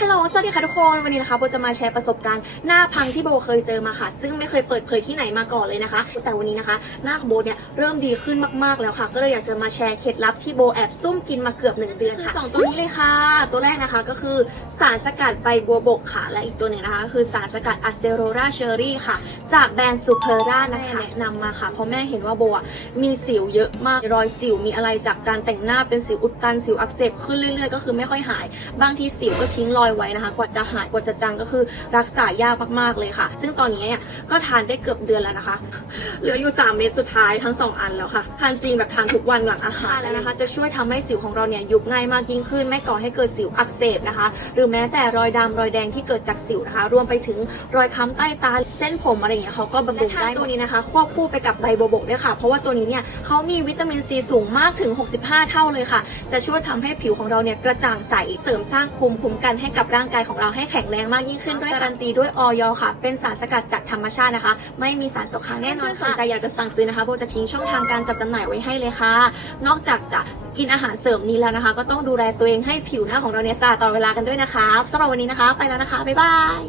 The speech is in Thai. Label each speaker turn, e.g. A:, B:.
A: ฮัลโหล สวัสดีค่ะทุกคน วันนี้นะคะโบจะมาแชร์ประสบการณ์หน้าพังที่โบเคยเจอมาค่ะ ซึ่งไม่เคยเปิดเผยที่ไหนมาก่อนเลยนะคะ แต่วันนี้นะคะ หน้าของโบเนี่ยเริ่มดีขึ้นมากๆแล้วค่ะ ก็เลยอยากจะมาแชร์เคล็ดลับที่โบแอบซุ่มกินมาเกือบหนึ่งเดือนค่ะคือสองตัวนี้เลยค่ะ ตัวแรกนะคะก็คือสารสกัดใบบัวบกค่ะ และอีกตัวหนึ่งนะคะก็คือสารสกัดอะเซโรราเชอรี่ค่ะ จากแบรนด์ซูเพอร่านะคะแนะนำมาค่ะ เพราะแม่เห็นว่าโบอะมีสิวเยอะมาก รอยสิวมีอะไรจากการแต่งหน้าเป็นสิวอุดตัน สิวอักเสบขึ้นเรื่อยๆ ก็คือไม่ค่อยหาย บางทีสิวก็ทิ้งรอยไว้นะคะ กว่าจะหายกว่าจะจางก็คือรักษายากมากๆเลยค่ะ ซึ่งตอนนี้เนี่ยก็ทานได้เกือบเดือนแล้วนะคะ เหลืออยู่ 3 เม็ดสุดท้ายทั้ง 2 อันแล้วค่ะ ทานจริงแบบทานทุกวันหลังอาหารแล้วนะคะ จะช่วยทำให้สิวของเราเนี่ยยุบง่ายมากยิ่งขึ้น ไม่ก่อให้เกิดสิวอักเสบนะคะ หรือแม้แต่รอยดำรอยแดงที่เกิดจากสิวนะคะ รวมไปถึงรอยค้ำใต้ตาเส้นผมอะไรอย่างเงี้ยเขาก็บำรุงได้ตัวนี้นะคะ ควบคู่ไปกับใบโบวบกด้วยค่ะ เพราะว่าตัวนี้เนี่ยเขามีวิตามินซีสูงมากถึง 65 เท่าเลยค่ะ จะช่วยทำให้ผิวของเราเนี่ยกระจ่างใสเสริมสร้างภูมิคุ้มกันให้กับร่างกายของเราให้แข็งแรงมากยิ่งขึ้นด้วยการันตีด้วยออยค่ะ เป็นสารสกัดจากธรรมชาตินะคะ ไม่มีสารตกค้างแน่นอนสนใจอยากจะสั่งซื้อนะคะโบจะทิ้งช่องทางการจัดจำหน่ายไว้ให้เลยค่ะ นอกจากจะกินอาหารเสริมนี้แล้วนะคะ ก็ต้องดูแลตัวเองให้ผิวหน้าของเราเนี่ยสะอาดตลอดเวลากันด้วยนะคะสำหรับวันนี้นะคะ ไปแล้วนะคะบ๊ายบาย